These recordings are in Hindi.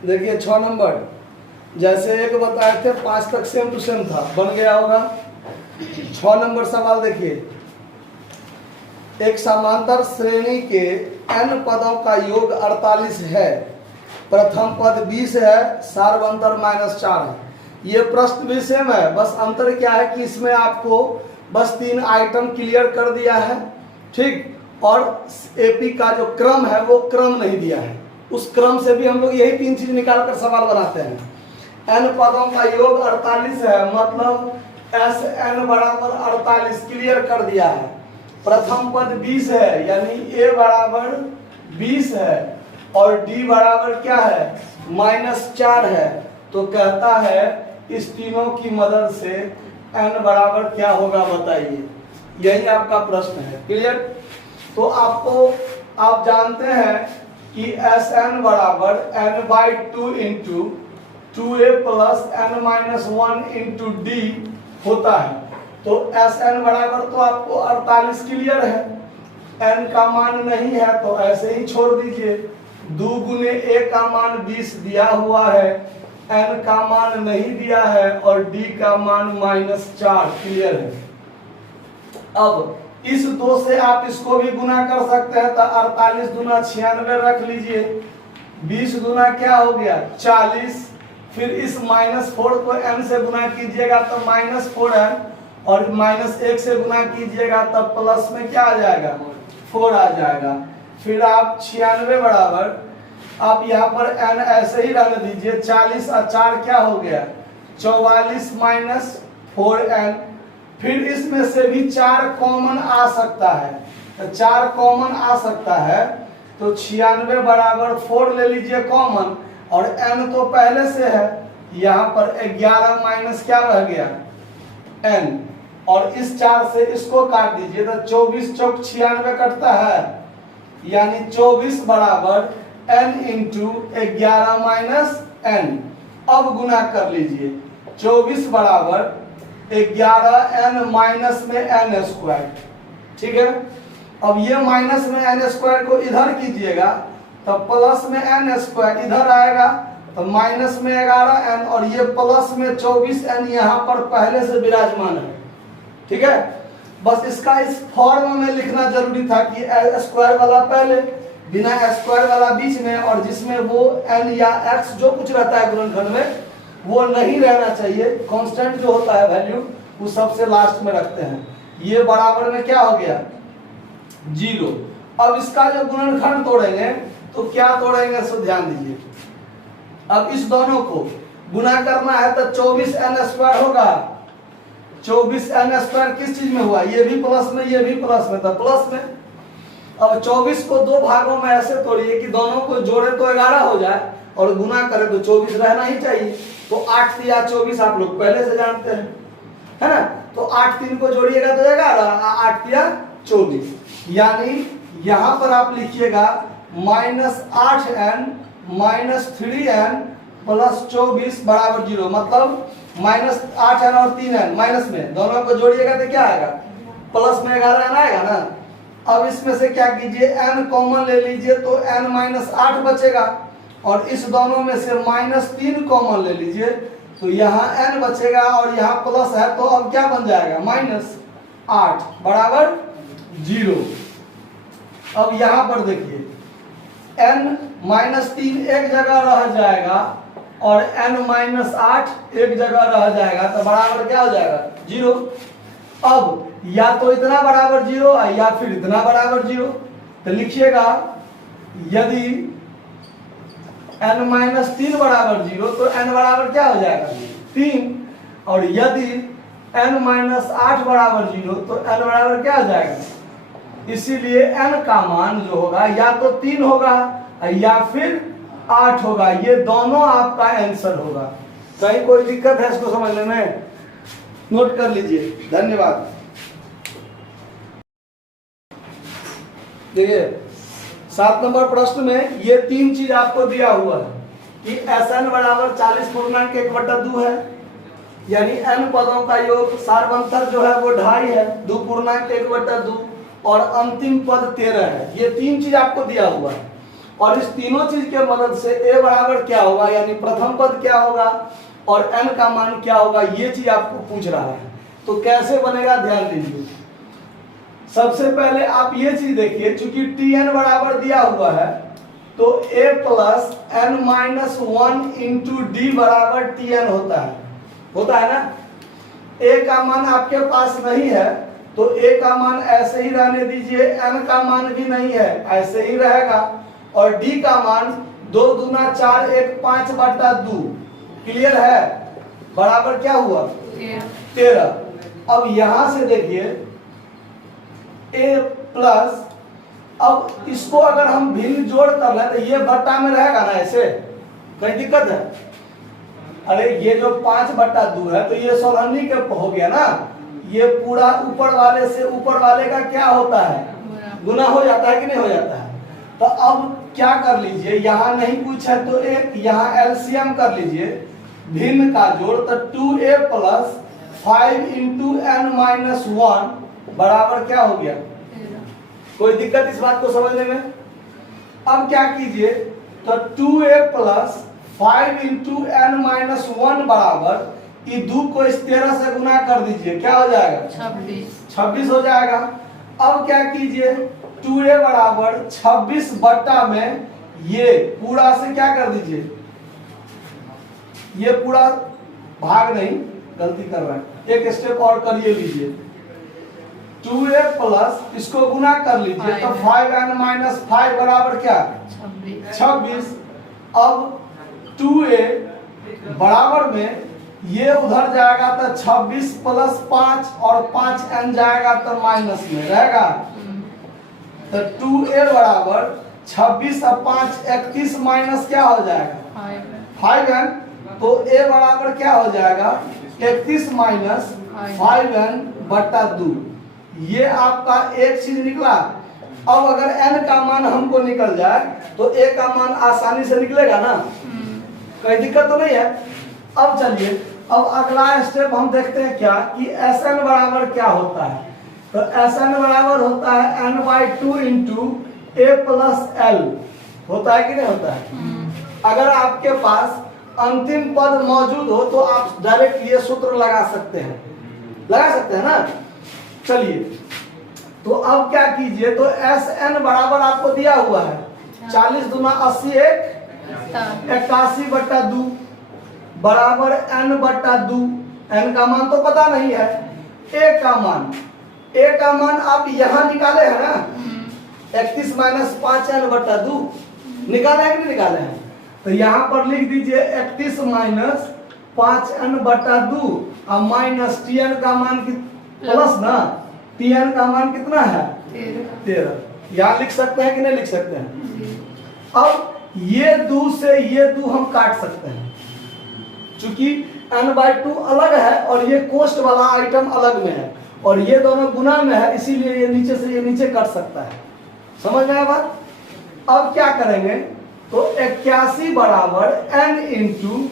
देखिए 6 नंबर, जैसे एक बताए थे 5 तक सेम टू सेम था, बन गया होगा। 6 नंबर सवाल देखिए, एक समांतर श्रेणी के n पदों का योग 48 है, प्रथम पद 20 है, सार्वंतर -4 है। ये प्रश्न भी सेम है, बस अंतर क्या है कि इसमें आपको बस 3 आइटम क्लियर कर दिया है, ठीक, और एपी का जो क्रम है वो क्रम नहीं दिया है। उस क्रम से भी हम लोग यही 3 चीज निकाल कर सवाल बनाते हैं। n पदों का योग 48 है, मतलब Sn बराबर 48 क्लियर कर दिया है। प्रथम पद 20 है, यानी a बराबर 20 है, और d बराबर क्या है, -4 है। तो कहता है इस तीनों की मदद से n बराबर क्या होगा बताइए, यही आपका प्रश्न है। क्लियर? तो आप जानते हैं कि Sn बराबर n/2 into 2a plus n-1 into d होता है। तो Sn बराबर तो आपको 48 क्लियर है, n का मान नहीं है तो ऐसे ही छोड़ दीजिए। 2 गुने a का मान 20 दिया हुआ है, n का मान नहीं दिया है, और d का मान -4 क्लियर है। अब इस 2 से आप इसको भी गुना कर सकते हैं, तो 48 दूना 96 रख लीजिए, 20 दूना क्या हो गया 40, फिर इस -4 को n से गुना कीजिएगा तो -4n, और -1 से गुना कीजिएगा तब प्लस में क्या आ जाएगा 4 आ जाएगा। फिर आप 96 बराबर, आप यहाँ पर n ऐसे ही रहने दीजिए, 40 और 4 क्या हो गया 44 -4n। फिर इसमें से भी 4 कॉमन आ सकता है, तो 4 कॉमन आ सकता है, तो 96 बराबर 4 ले लीजिए कॉमन, और n तो पहले से है, यहाँ पर 11 माइनस क्या रह गया n, और इस 4 से इसको काट दीजिए तो 24 चौक 96 कटता है, यानी 24 बराबर n इंटू 11 माइनस n। अब गुना कर लीजिए, 24 बराबर 11n माइनस में n स्क्वायर, ठीक है। अब ये माइनस में n स्क्वायर को इधर कीजिएगा तो प्लस में n स्क्वायर इधर आएगा, तो माइनस में 11n, और ये प्लस में 24n यहाँ पर पहले से विराजमान है, ठीक है। बस इसका इस फॉर्म में लिखना जरूरी था कि स्क्वायर वाला पहले, बिना स्क्वायर वाला बीच में, और जिसमें वो n या x जो कुछ रहता है गुणनखंड में वो नहीं रहना चाहिए, कांस्टेंट जो होता है वैल्यू वो सबसे लास्ट में रखते हैं। ये बराबर में क्या हो गया 0। अब इसका जो गुणनखंड तोड़ेंगे तो क्या तोड़ेंगे, सो ध्यान दीजिए। अब इस दोनों को गुना करना है तो 24n स्क्वायर होगा। 24n स्क्वायर किस चीज में हुआ, ये भी प्लस में, ये भी प्लस में, तो प्लस में। अब 24 को 2 भागों में ऐसे तोड़िए कि दोनों को जोड़े तो 11 हो जाए, और गुना करें तो 24 रहना ही चाहिए। तो 8 या 24 आप लोग पहले से जानते हैं, है ना। तो 8 3 को जोड़िएगा तो 11, 8 या 24, यानी यहाँ पर आप लिखिएगा -8n -3n प्लस 24 बराबर 0, मतलब -8n और 3n माइनस में दोनों को जोड़िएगा तो क्या आएगा, प्लस में 11n आएगा ना। अब इसमें से क्या कीजिए, n कॉमन ले लीजिए तो n -8 बचेगा, और इस दोनों में से -3 कॉमन ले लीजिए तो यहाँ n बचेगा, और यहाँ प्लस है तो अब क्या बन जाएगा -8 बराबर 0। अब यहाँ पर देखिए n -3 एक जगह रह जाएगा, और n -8 एक जगह रह जाएगा, तो बराबर क्या हो जाएगा 0। अब या तो इतना बराबर 0 या फिर इतना बराबर 0, तो लिखिएगा यदि n-3 बराबर 0 तो n बराबर क्या हो जाएगा 3, और यदि n-8 बराबर 0 तो n बराबर क्या हो जाएगा। इसीलिए n का मान जो होगा या तो 3 होगा या फिर 8 होगा, ये दोनों आपका आंसर होगा। कहीं कोई दिक्कत है इसको समझने में, नोट कर लीजिए। धन्यवाद। देखिए 7 नंबर प्रश्न में ये 3 चीज आपको दिया हुआ है कि Sn बराबर 40.1/2 है, यानी n पदों का योग सार्वंतर जो है वो 2.5 है, 2.1/2, और अंतिम पद 13 है। ये 3 चीज आपको दिया हुआ है। और इस तीनों चीज के मदद से a बराबर क्या होगा, यानी प्रथम पद क्या होगा और n का मान क्या होगा, ये चीज आपको पूछ रहा है। तो कैसे बनेगा ध्यान दीजिए। सबसे पहले आप ये चीज देखिए, चूंकि tn बराबर दिया हुआ है तो a plus n minus 1 into D बराबर tn होता है ना। a का मान आपके पास नहीं है तो a का मान ऐसे ही रहने दीजिए, n का मान भी नहीं है ऐसे ही रहेगा, और d का मान 2 दूना 4 1 5 बटा 2 क्लियर है, बराबर क्या हुआ 13। अब यहां से देखिए a प्लस, अब इसको अगर हम भिन्न जोड़ कर लें तो ये बट्टा में रहेगा ना, ऐसे कोई दिक्कत है? अरे ये जो 5 बट्टा 2 है तो ये 16 के हो गया ना, ये पूरा ऊपर वाले से ऊपर वाले का क्या होता है, गुना हो जाता है कि नहीं हो जाता है। तो अब क्या कर लीजिए, यहाँ नहीं पूछा तो एक यहाँ एलसीएम कर लीजिए, भिन्न का जोड़, तो 2a plus 5 into n minus 1 बराबर क्या हो गया, कोई दिक्कत इस बात को समझने में? अब क्या कीजिए, तो 2a plus 5 into n minus 1 बराबर, ये 2 को इस 13 से गुना कर दीजिए, क्या हो जाएगा 26 हो जाएगा। अब क्या कीजिए, 2a बराबर 26 बट्टा में ये पूरा से क्या कर दीजिए, ये पूरा भाग नहीं, गलती कर रहा है, एक स्टेप और करिए लीजिए, 2a प्लस इसको गुना कर लीजिए तो 5n माइनस 5 बराबर क्या 26। अब 2a बराबर में ये उधर जाएगा तो 26 प्लस 5 और 5n जाएगा तो माइनस में रहेगा, तो 2a बराबर 26 और 5 31 माइनस क्या हो जाएगा 5n, तो a बराबर क्या हो जाएगा 31 माइनस 5n बट्टा 2। ये आपका एक चीज निकला। अब अगर n का मान हमको निकल जाए तो a का मान आसानी से निकलेगा ना, कोई दिक्कत तो नहीं है। अब चलिए, अब अगला स्टेप हम देखते हैं क्या कि Sn बराबर क्या होता है। तो Sn बराबर होता है n/2 into a plus l, होता है कि नहीं होता है? अगर आपके पास अंतिम पद मौजूद हो तो आप डायरेक्ट ये सूत्र लगा सकते हैं ना। चलिए, तो अब क्या कीजिए, तो Sn बराबर आपको दिया हुआ है 40 दूना 80 81 बट्टा 2 बराबर n बट्टा 2। n का मान तो पता नहीं है, a का मान आप यहाँ निकाले हैं ना, 31 माइनस 5n बट्टा 2 निकाले हैं कि नहीं निकाले हैं? तो यहाँ पर लिख दीजिए 31 माइनस 5n बट्टा 2 और माइनस tn का मान प्लस ना, tn का मान कितना है 13। यहाँ लिख सकते हैं कि नहीं लिख सकते हैं? अब ये 2 से ये 2 हम काट सकते हैं, चूंकि n/2 अलग है और ये कोष्ट वाला आइटम अलग में है और ये दोनों गुना में है, इसीलिए ये नीचे से ये नीचे कट सकता है। समझ में आया बात? अब क्या करेंगे, तो 81 बराबर n इंटू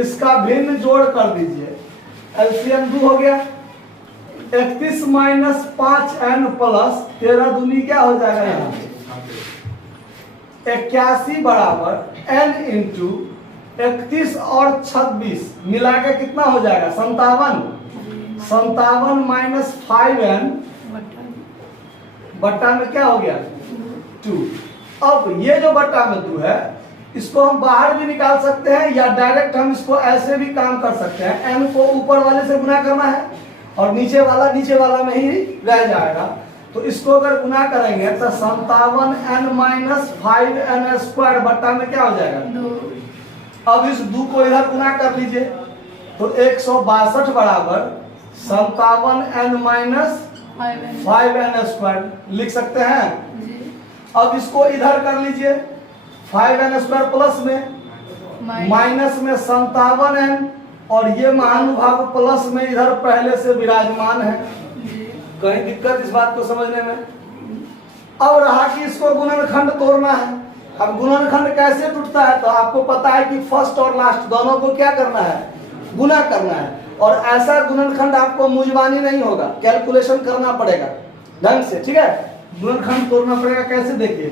इसका भिन्न जोड़ कर दीजिए, एलसीएम 2 हो गया, 31 माइनस 5n प्लस 13 दूनी क्या हो जाएगा यहाँ 81 बराबर n इंटू 31 और 26 मिला के कितना हो जाएगा 57 माइनस 5n बट्टा में क्या हो गया 2। अब ये जो बट्टा में 2 है इसको हम बाहर भी निकाल सकते हैं या डायरेक्ट हम इसको ऐसे भी काम कर सकते हैं, n को ऊपर वाले से गुना करना है और नीचे वाला में ही रह जाएगा। तो इसको अगर गुना करेंगे तो 57n माइनस 5n स्क्वायर बट्टा में क्या हो जाएगा। अब इस 2 को इधर गुना कर लीजिए तो 162 बराबर 57n माइनस 5n स्क्वायर लिख सकते हैं। अब इसको इधर कर लीजिए 5n स्क्वायर प्लस में माइनस में 57n और ये महानुभाव प्लस में इधर पहले से विराजमान है, कहीं दिक्कत इस बात को समझने में। अब रहा कि इसको गुणनखंड तोड़ना है। अब गुणनखंड कैसे टूटता है, तो आपको पता है कि फर्स्ट और लास्ट दोनों को क्या करना है, गुना करना है। और ऐसा गुणनखंड आपको मुजबानी नहीं होगा, कैलकुलेशन करना पड़ेगा ढंग से, ठीक है। गुणनखंड तोड़ना पड़ेगा, कैसे देखिए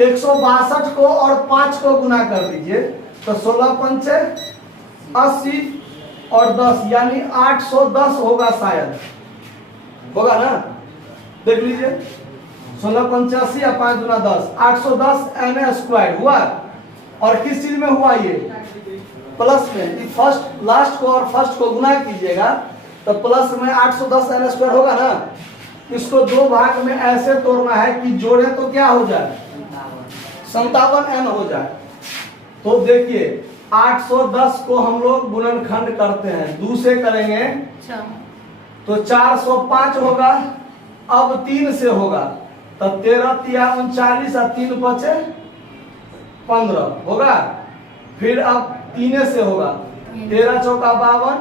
162 को और 5 को गुना कर दीजिए तो 16 पंचे 80 और 10 यानी 810 होगा शायद, होगा ना? देख लीजिए 16 पंचे 80 या 5 गुना 10 810 n स्क्वायर हुआ। और किस चीज में हुआ ये? प्लस में। फर्स्ट लास्ट को और फर्स्ट को गुना कीजिएगा तो प्लस में 810 n स्क्वायर होगा ना। इसको दो भाग में ऐसे तोड़ना है कि जोड़े तो क्या हो जाए? 57 n हो जाए। तो देखिए 810 को हम लोग गुणनखंड करते हैं, 2 से करेंगे तो 405 होगा। अब 3 से होगा तो 13 तिया 39 और 3 बचे 15 होगा। फिर अब 3 से होगा 13 चौका 52,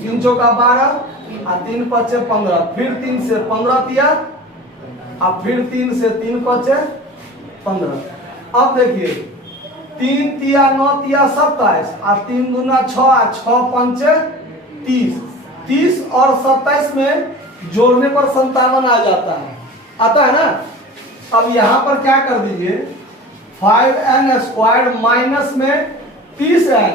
3 चौका 12 और 3 बचे 15। फिर 3 से 15 तिया और फिर 3 से 3 बचे 15। अब देखिए 3 तिया 9 तिया 27 और 3 दूना 6 और 6 पंचे 30। 30 और 27 में जोड़ने पर 57 आ जाता है, आता है ना। अब यहाँ पर क्या कर दीजिए 5n स्क्वायर माइनस में 30n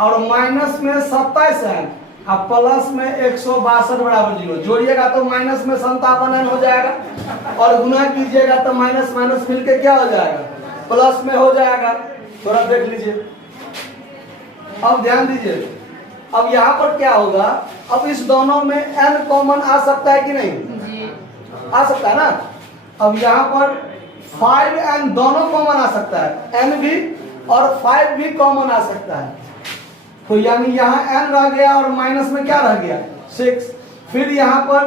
और माइनस में 27n और प्लस में 162 बराबर 0। जोड़िएगा तो माइनस में 57n हो जाएगा और गुना कीजिएगा तो माइनस माइनस मिलके क्या हो जाएगा? प्लस में हो जाएगा। थोड़ा देख लीजिए। अब ध्यान दीजिए, अब यहाँ पर क्या होगा? अब इस दोनों में n कॉमन आ सकता है कि नहीं? आ सकता है ना। अब यहाँ पर 5n दोनों कॉमन आ सकता है, n भी और 5 भी कॉमन आ सकता है। तो यानी यहाँ n रह गया और माइनस में क्या रह गया? 6। फिर यहाँ पर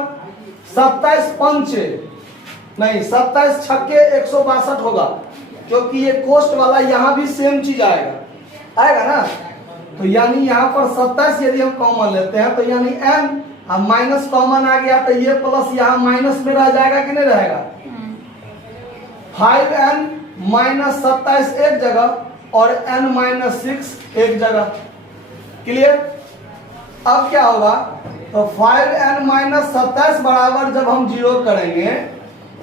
27 पंचे नहीं 27 छक्के 162 होगा, क्योंकि ये कोष्ट वाला यहाँ भी सेम चीज आएगा ना। तो यानी यहाँ पर 27 यदि हम कॉमन लेते हैं तो यानी n अब माइनस कॉमन आ गया तो ये प्लस यहाँ माइनस में रह जाएगा कि नहीं रहेगा? 5n माइनस 27 एक जगह और n माइनस 6 एक जगह। क्लियर? अब क्या होगा? तो 5n माइनस 27 बराबर जब हम 0 करेंगे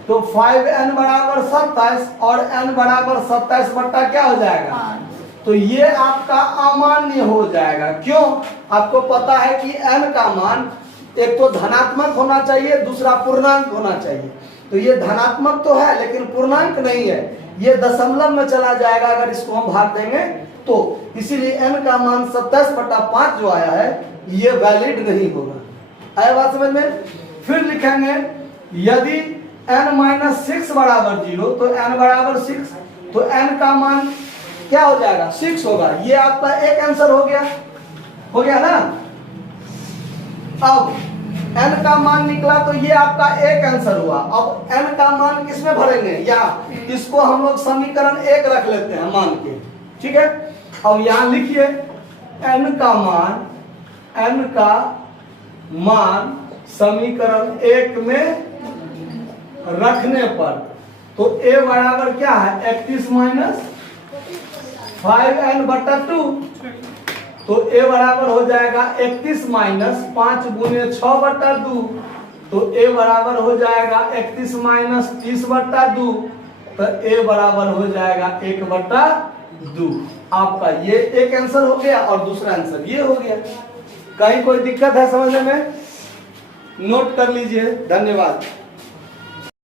तो 5n बराबर 27 और n बराबर 27 बट्टा क्या हो जाएगा? तो ये आपका अमान्य हो जाएगा। क्यों? आपको पता है कि n का मान एक तो धनात्मक होना चाहिए, दूसरा पूर्णांक होना चाहिए। तो ये धनात्मक तो है लेकिन पूर्णांक नहीं है, ये दशमलव में चला जाएगा अगर इसको हम भाग देंगे तो। इसीलिए n का मान 27/5 जो आया है ये वैलिड नहीं होगा। आया बात समझ में? फिर लिखेंगे यदि n माइनस 6 बराबर 0 तो n बराबर 6, तो n का मान क्या हो जाएगा? 6 होगा। ये आपका एक आंसर हो गया ना। अब n का मान निकला तो ये आपका एक आंसर हुआ। अब n का मान किसमें भरेंगे? यहाँ। इसको हम लोग समीकरण 1 रख लेते हैं मान के, ठीक है। अब यहाँ लिखिए n का मान समीकरण 1 में रखने पर तो a बराबर क्या है? 31 माइनस 5n/2। तो a बराबर हो जाएगा 31 माइनस 5 गुने 6/2। तो a बराबर हो जाएगा 31 माइनस 30/2। तो a बराबर हो जाएगा 1/2। आपका ये एक आंसर हो गया और दूसरा आंसर ये हो गया। कहीं कोई दिक्कत है समझने में? नोट कर लीजिए। धन्यवाद।